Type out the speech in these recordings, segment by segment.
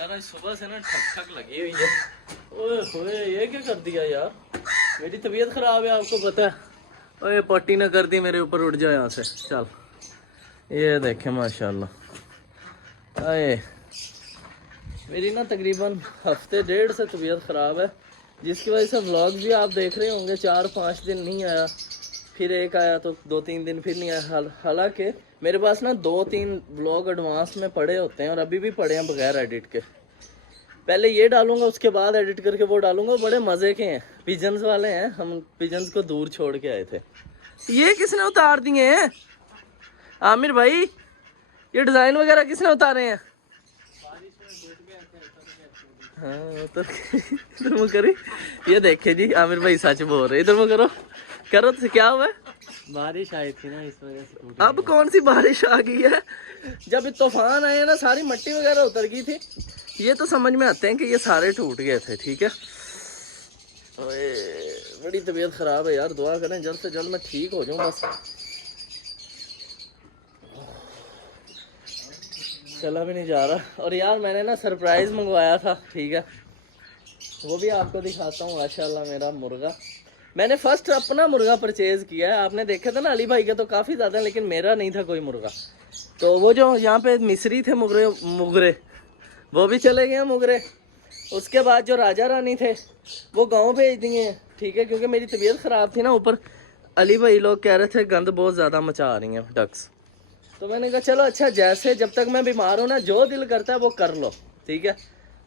यार आज सुबह से ना ठक ठक लगी हुई है। ओए होए ये क्या कर दिया यार, मेरी तबीयत खराब है आपको पता है। ओए पट्टी ना कर दी मेरे ऊपर, उठ जाए यहाँ से चल। ये देखे माशाल्लाह। आए मेरी ना तकरीबन हफ्ते डेढ़ से तबीयत ख़राब है, जिसकी वजह से व्लॉग भी आप देख रहे होंगे 4-5 दिन नहीं आया, फिर एक आया तो 2-3 दिन फिर नहीं आया। हालांकि मेरे पास ना 2-3 व्लॉग एडवांस में पड़े होते हैं और अभी भी पड़े हैं बगैर एडिट के। पहले ये डालूंगा उसके बाद एडिट करके वो डालूंगा। बड़े मज़े के हैं, पिजन्स वाले हैं, हम पिजन्स को दूर छोड़ के आए थे। ये किसने उतार दिए हैं आमिर भाई? ये डिज़ाइन वगैरह किसने उतारे हैं? हाँ तो इधर मुँह करी। ये देखे जी आमिर भाई सच बोल रहे, इधर मुँह करो करो। तो क्या हुआ? बारिश आई थी ना, इस वजह से टूट अब कौन सी बारिश आ गई है? जब तूफान आए ना सारी मिट्टी वगैरह उतर गई थी। ये तो समझ में आते हैं कि ये सारे टूट गए थे। ठीक है, ओए बड़ी तबीयत ख़राब है यार, दुआ करें जल्द से जल्द मैं ठीक हो जाऊं बस। चला भी नहीं जा रहा। और यार मैंने ना सरप्राइज़ मंगवाया था, ठीक है, वो भी आपको दिखाता हूँ। माशाल्लाह मेरा मुर्गा, मैंने फर्स्ट अपना मुर्गा परचेज़ किया है। आपने देखा था ना अली भाई के तो काफ़ी ज़्यादा, लेकिन मेरा नहीं था कोई मुर्गा। तो वो जो यहाँ पे मिस्री थे मुगरे वो भी चले गए मुगरे। उसके बाद जो राजा रानी थे वो गांव भेज दिए हैं, ठीक है, क्योंकि मेरी तबीयत ख़राब थी ना। ऊपर अली भाई लोग कह रहे थे गंद बहुत ज़्यादा मचा रही हैं डक्स। तो मैंने कहा चलो अच्छा, जैसे जब तक मैं बीमार हूँ ना जो दिल करता है वो कर लो, ठीक है।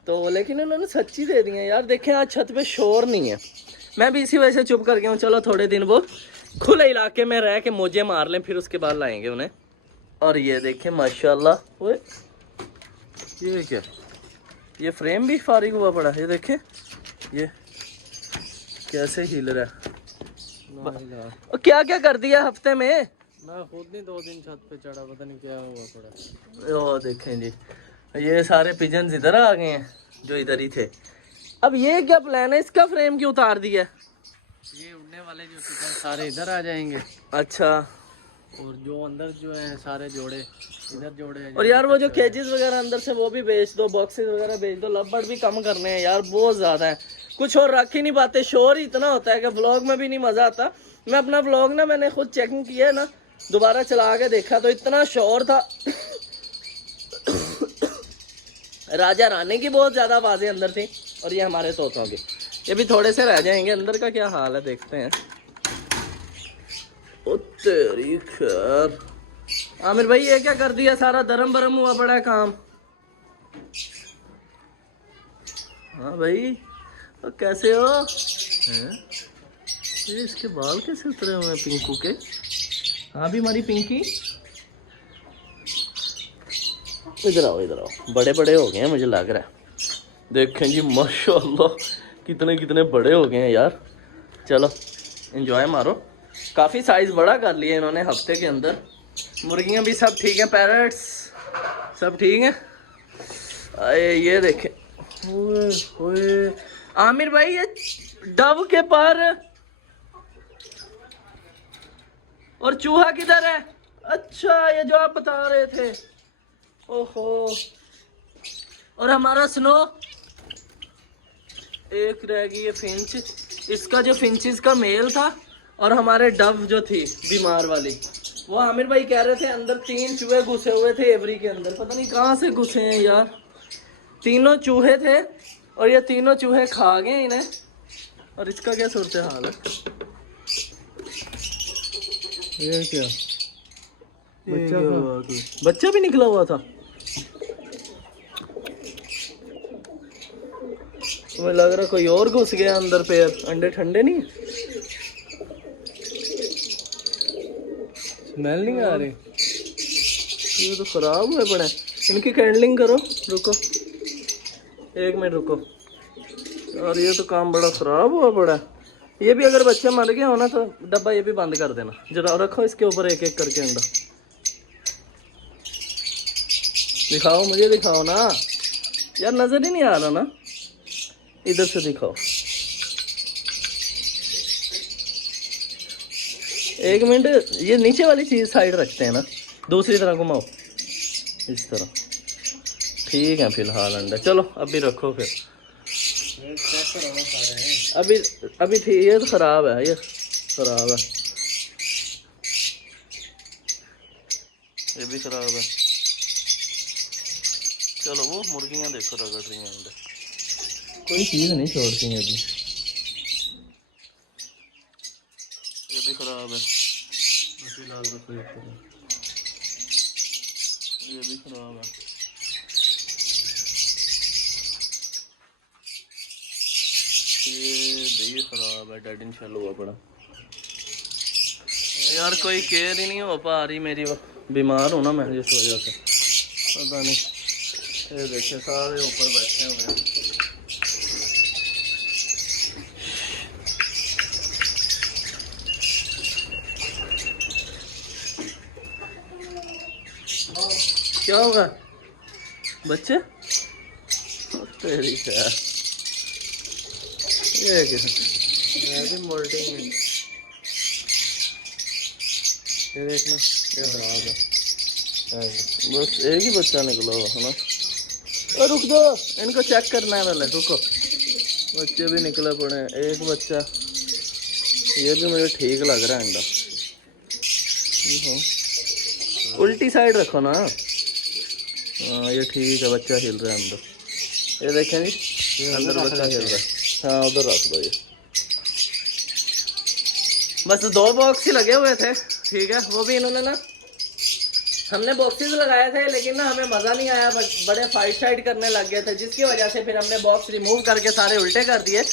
तो लेकिन उन्होंने सच्ची दे दी है यार। देखें आज छत पे शोर नहीं है, मैं भी इसी वजह से चुप कर गया हूँ। चलो थोड़े दिन वो खुले इलाके में रह के मौजे मार लें, फिर उसके बाद लाएंगे उन्हें। और ये देखें माशाल्लाह, ओए ये क्या, ये फ्रेम भी फारिग हुआ पड़ा है। ये देखें ये कैसे हिल रहा है। और क्या क्या कर दिया हफ्ते में। मैं खुद नहीं 2 दिन छत पे चढ़ा, पता नहीं क्या हुआ थोड़ा। ओ देखें जी, ये सारे पिजन्स इधर आ गए हैं जो इधर ही थे। अब ये क्या प्लान है, इसका फ्रेम क्यों उतार दिया? ये उड़ने वाले जो चिकन सारे इधर आ जाएंगे। अच्छा, और जो अंदर जो है सारे जोड़े इधर जोड़े। और यार वो जो केजेस वगैरह अंदर से वो भी बेच दो, बॉक्सेस वगैरह बेच दो। लवबर्ड भी कम करने हैं यार, बहुत ज़्यादा है, कुछ और रख ही नहीं पाते। शोर ही इतना होता है कि व्लॉग में भी नहीं मज़ा आता। मैं अपना व्लॉग ना मैंने खुद चेकिंग किया है ना, दोबारा चला के देखा तो इतना शोर था। राजा रानी की बहुत ज़्यादा आवाज़ें अंदर थी, और ये हमारे तोतों की। ये भी थोड़े से रह जाएंगे। अंदर का क्या हाल है देखते हैं। ओ तेरी खैर आमिर भाई, ये क्या कर दिया? सारा दरम बरम हुआ पड़ा है काम। हाँ भाई, तो कैसे हो हैं? ये इसके बाल कैसे उतरे हुए हैं पिंकू के? हाँ भी हमारी पिंकी, इधर आओ इधर आओ। बड़े बड़े हो गए हैं मुझे लग रहा है। देखें जी माशाल्लाह कितने कितने बड़े हो गए हैं यार। चलो एंजॉय मारो। काफ़ी साइज़ बड़ा कर लिया इन्होंने हफ्ते के अंदर। मुर्गियाँ भी सब ठीक हैं, पैरट्स सब ठीक हैं। अरे ये देखें, ओए ओए आमिर भाई ये डव के पर और चूहा किधर है? अच्छा ये जो आप बता रहे थे। ओहो, और हमारा स्नो एक रह गई है फिंच। इसका जो फिंचिस का मेल था और हमारे डव जो थी बीमार वाली, वो आमिर भाई कह रहे थे अंदर 3 चूहे घुसे हुए थे एवरी के अंदर। पता नहीं कहाँ से घुसे हैं यार। 3 चूहे थे और ये 3 चूहे खा गए इन्हें। और इसका क्या सूरत हाल है? ये क्या बच्चा भी निकला हुआ था। मुझे लग रहा कोई और घुस गया अंदर पे। अंडे ठंडे नहीं, स्मेल नहीं आ रही। ये तो खराब हुए पड़े। इनकी कैंडलिंग करो, रुको 1 मिनट रुको। और ये तो काम बड़ा खराब हुआ पड़ा। ये भी अगर बच्चे मर गए हो ना तो डब्बा ये भी बंद कर देना जरा। रखो इसके ऊपर एक एक करके अंडा। दिखाओ मुझे, दिखाओ ना यार, नजर ही नहीं आ रहा ना। इधर से दिखाओ। 1 मिनट, ये नीचे वाली चीज साइड रखते हैं ना, दूसरी तरह घुमाओ इस तरह। ठीक है फिलहाल अंडा। चलो अभी रखो फिर। ये चेक करो सारे। अभी अभी ठीक, ये तो खराब है, ये खराब है, ये भी खराब है। चलो वो मुर्गियां देखो रगड़ रही हैं अंडे, कोई चीज़ नहीं छोड़ती हैं अभी। ये भी खराब है फिलहाल, तो ये भी खराब है। ये खराब है, डेड इन शेल हुआ पड़ा। यार कोई केयर ही नहीं हो पा रही मेरी, बीमार हूँ ना मैं जिस वजह से, पता नहीं। ये देखिए सारे ऊपर बैठे हुए हैं। क्या होगा बच्चे? तेरी क्या ये भी मोल्टिंग है, ये देखना, ये खराब है। बस एक ही बच्चा निकला हुआ है ना। और रुक दो, इनको चेक करना है पहले, रुको। बच्चे भी निकले पड़े हैं, एक बच्चा, ये भी मुझे ठीक लग रहा है अंडा। उल्टी साइड रखो ना। हाँ ये ठीक है, बच्चा हिल रहा है अंदर, ये देखें जी अंदर बच्चा हिल रहा है। हाँ उधर रख दो ये। बस 2 बॉक्स ही लगे हुए थे, ठीक है। वो भी इन्होंने ना, हमने बॉक्सेस लगाए थे लेकिन ना हमें मज़ा नहीं आया, बड़े फाइट करने लग गए थे, जिसकी वजह से फिर हमने बॉक्स रिमूव करके सारे उल्टे कर दिए।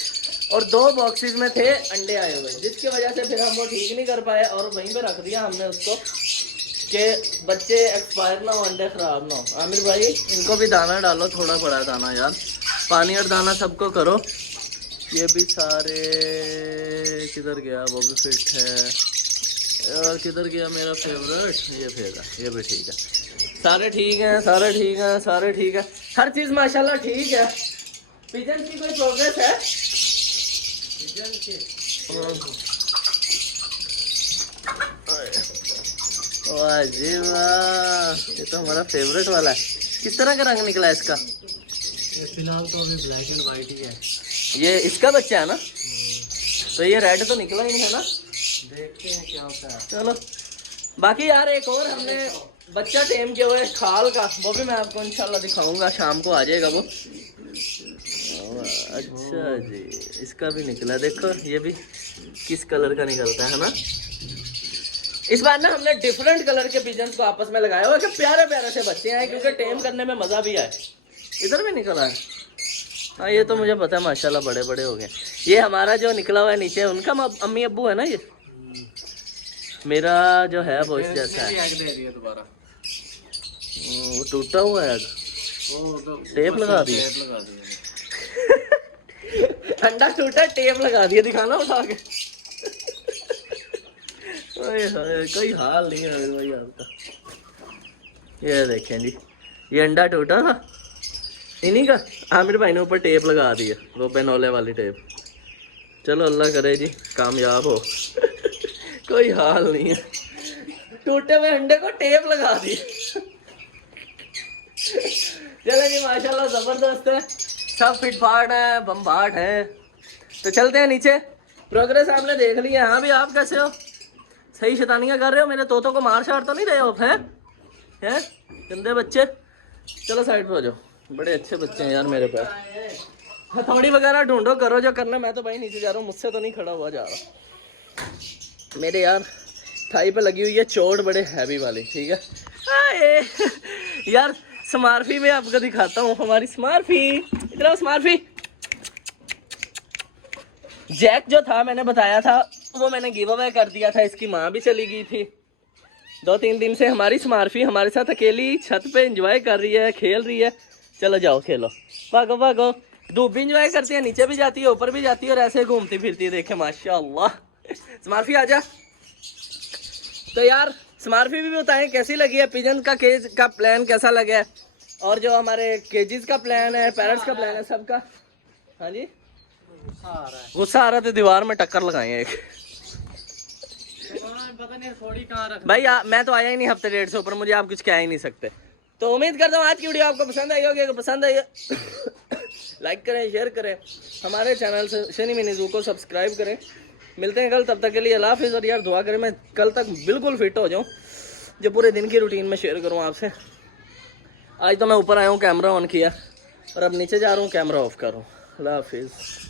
और 2 बॉक्सेस में थे अंडे आए हुए, जिसकी वजह से फिर हम वो ठीक नहीं कर पाए और वहीं पे रख दिया हमने उसको, कि बच्चे एक्सपायर ना हो, अंडे ख़राब ना हो। आमिर भाई इनको भी दाना डालो, थोड़ा बड़ा दाना यार, पानी और दाना सबको करो। ये भी सारे किधर गया, वो भी फिट है यार, किधर गया मेरा फेवरेट, ये फेगा, ये भी ठीक है। सारे ठीक हैं, सारे ठीक हैं, सारे ठीक है, हर चीज़ माशाल्लाह ठीक है। पिजन की कोई प्रोग्रेस है? पिजन की वाह जी वाह, ये तो हमारा फेवरेट वाला है। किस तरह का रंग निकला है इसका? फिलहाल तो अभी ब्लैक एंड वाइट ही है। ये इसका बच्चा है ना, तो ये रेड तो निकला ही नहीं है ना, देखते हैं क्या होता है। चलो। बाकी यार एक और हमने बच्चा टेम किया हुआ है खाल का, वो भी मैं आपको इंशाल्लाह दिखाऊंगा, शाम को आ जाएगा वो। अच्छा जी, इसका भी निकला, देखो ये भी किस कलर का निकलता है ना। इस बार ना हमने डिफरेंट कलर के पिजन्स को आपस में लगाया हुआ कि प्यारे प्यारे से बच्चे आए, क्योंकि टेम करने में मज़ा भी आए। इधर भी निकला है, हाँ ये तो मुझे पता है माशाल्लाह, बड़े बड़े हो गए। ये हमारा जो निकला हुआ है नीचे, उनका अम्मी अब्बू है ना ये। मेरा जो है वो इस जैसा है। एग दे रही है दोबारा, वो टूटा हुआ है, टेप लगा दी। अंडा टूटा, टेप लगा दिया, दिखाना उठा के। कोई हाल नहीं है भाई आपका। ये देखें जी, ये अंडा टूटा था इन्हीं का, आमिर भाई ने ऊपर टेप लगा दी है, वो पेनोले वाली टेप। चलो अल्लाह करे जी कामयाब हो। कोई हाल नहीं है, टूटे हुए अंडे को टेप लगा दी। चलो जी माशाल्लाह जबरदस्त है, सब फिटफाट है, बम्बाट है। तो चलते हैं नीचे। प्रोग्रेस आपने देख लिया। हाँ भी आप कैसे हो? सही शैतानियाँ कर रहे हो? मेरे तोतों को मार शार तो नहीं रहे हो? हैं गंदे बच्चे। चलो साइड पे हो जाओ, बड़े अच्छे बच्चे हैं यार मेरे पास। हथौड़ी वगैरह ढूंढो, करो जो करना। मैं तो भाई नीचे जा रहा हूँ, मुझसे तो नहीं खड़ा हुआ जा रहा। मेरे यार थाई पे लगी हुई है चोट, बड़े हैवी वाली, ठीक है। यार स्मार्फी में आपको दिखाता हूँ, हमारी स्मार्फी। इधर आओ स्मार्फी। जैक जो था मैंने बताया था, वो मैंने गिव अवे कर दिया था, इसकी माँ भी चली गई थी। 2-3 दिन से हमारी स्मार्फी हमारे साथ अकेली छत पे एंजॉय कर रही है, खेल रही है। चलो जाओ खेलो, भागो भागो। धूप भी एंजॉय करती है, नीचे भी जाती है, ऊपर भी जाती है, और ऐसे घूमती फिरती है। देखे माशाल्लाह। स्मार्फी आजा। तो यार स्मार्फी भी बताएं कैसी लगी है, पिजन का केज का प्लान कैसा लगा है, और जो हमारे केजेस का प्लान है, पैरट्स का प्लान है, सबका। हाँ जी गुस्सा आ रहा था, दीवार में टक्कर लगाए एक। पता नहीं थोड़ी कहाँ रख भाई मैं तो आया ही नहीं हफ्ते 1.5 से ऊपर, मुझे आप कुछ कह ही नहीं सकते। तो उम्मीद करता हूँ आज की वीडियो आपको पसंद आई होगी। अगर पसंद आई लाइक करें, शेयर करें, हमारे चैनल से शनी मिनी ज़ू को सब्सक्राइब करें। मिलते हैं कल, तब तक के लिए अल्लाह हाफिज़। और यार दुआ करें मैं कल तक बिल्कुल फिट हो जाऊँ, जो पूरे दिन की रूटीन में शेयर करूँ आपसे। आज तो मैं ऊपर आया हूँ, कैमरा ऑन किया, और अब नीचे जा रहा हूँ, कैमरा ऑफ कर रहा हूँ। अल्लाह हाफिज़।